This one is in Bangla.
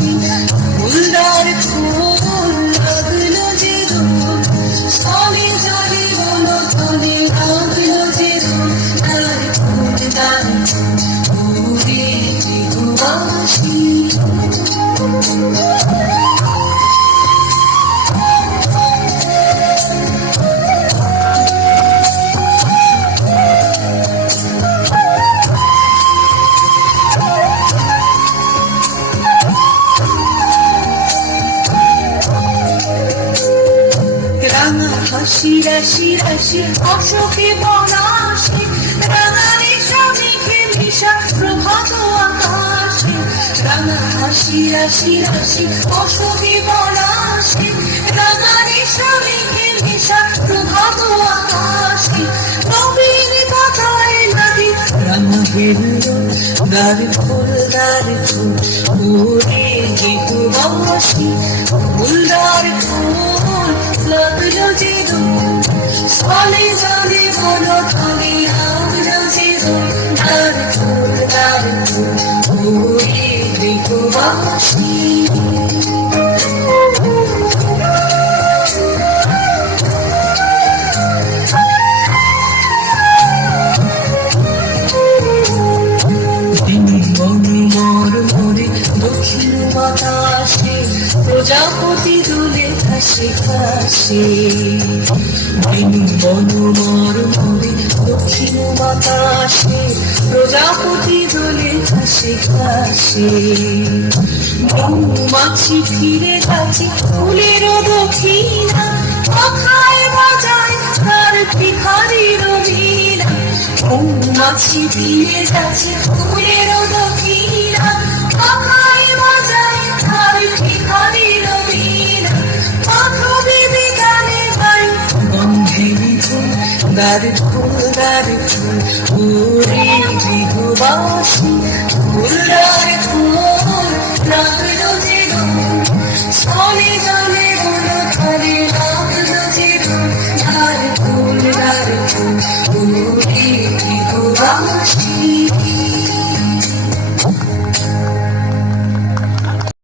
ফুলদার ফুল লাগল যে রূপ সবে জলে মনতনে লাগল যে রূপ তার ফুল তার ফুলে জীবাসী রাশি রাশি রাশি অশোকে পলাশে রাঙালি স্বামীকে মিশা প্রভাত আকাশে। রাঙা রাশি রাশি রাশি অশোকে পলাশে রাঙালি স্বামীকে মিশা প্রভাত আকাশে। নবীন কথায় নদী রাঙা গেল দার ফুল দার ফুল ওরে জিতু বাসি ফুলদার ফুল। লাগল যে সলে জলে বলো তুমি লাগল যে দার ফুল দার ফুল ওরে জিতু বাসি দক্ষিণ বাতাসে প্রজাপতি দুলে ভাসে ভাসে। দিন বনু মোর দক্ষিণ বাতাসে প্রজাপতি দুলে ভাসে ভাসে। মৌমাছি ফিরে যাচ্ছে ফুলের দক্ষিণা, পাখায় বাজায় তার ভিখারির মৌমাছি ফিরে যাচ্ছে ফুলের দার ফুল দার ফুল ফুল দার ফুল